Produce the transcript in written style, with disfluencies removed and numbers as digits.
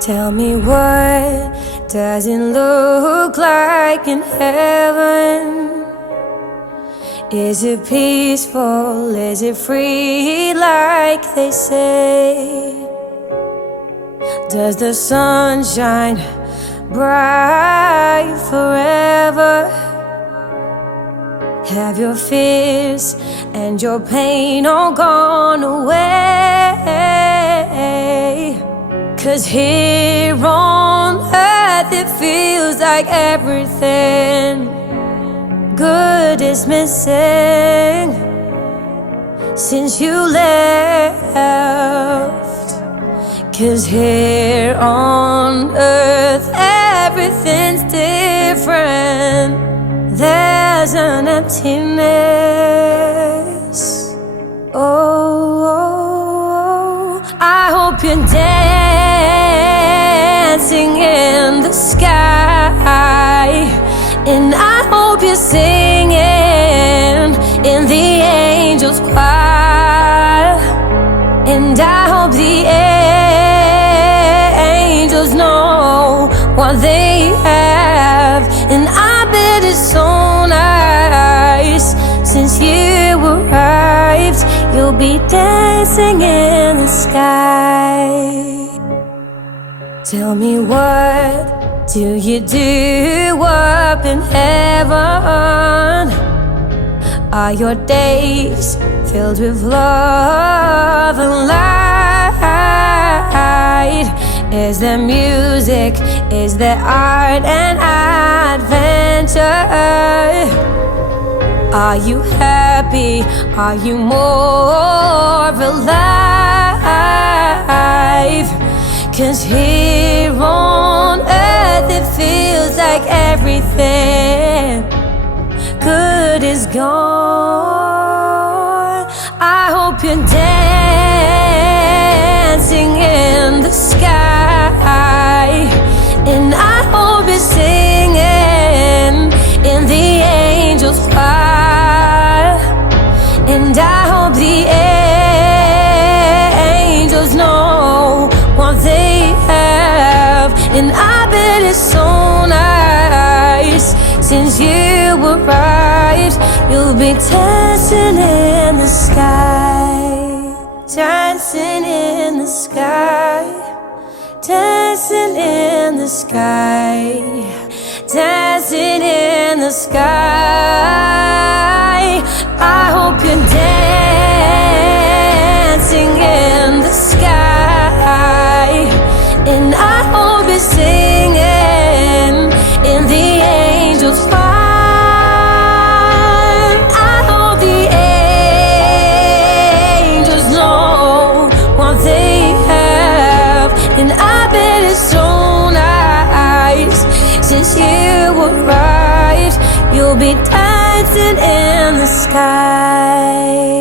Tell me, what does it look like in heaven? Is it peaceful? Is it free like they say? Does the sun shine bright forever? Have your fears and your pain all gone away? 'Cause here on earth it feels like everything good is missing since you left. 'Cause here on earth everything's different. There's an emptiness. Oh, I hope you're dancing in the sky, and I hope you're singing in the angels' choir, and I hope the angels know what they have, and I bet it's so nice since you arrived. You'll be dancing in the sky. Tell me, what do you do up in heaven? Are your days filled with love and light? Is there music? Is there art and adventure? Are you happy? Are you more alive? 'Cause here on earth it feels like everything good is gone. I hope you're dancing in the sky, and I hope you're singing in the angels' choir, and I hope the angels know what they have, and I bet it's so nice since you arrived. You'll be dancing in the sky, dancing in the sky, dancing in the sky, dancing in the sky. I hope you're dancing in the sky, and I hope you're singing in the angels' choir. I hope the angels know what they have, and I bet it's so nice since you arrived. You'll be dancing in the sky.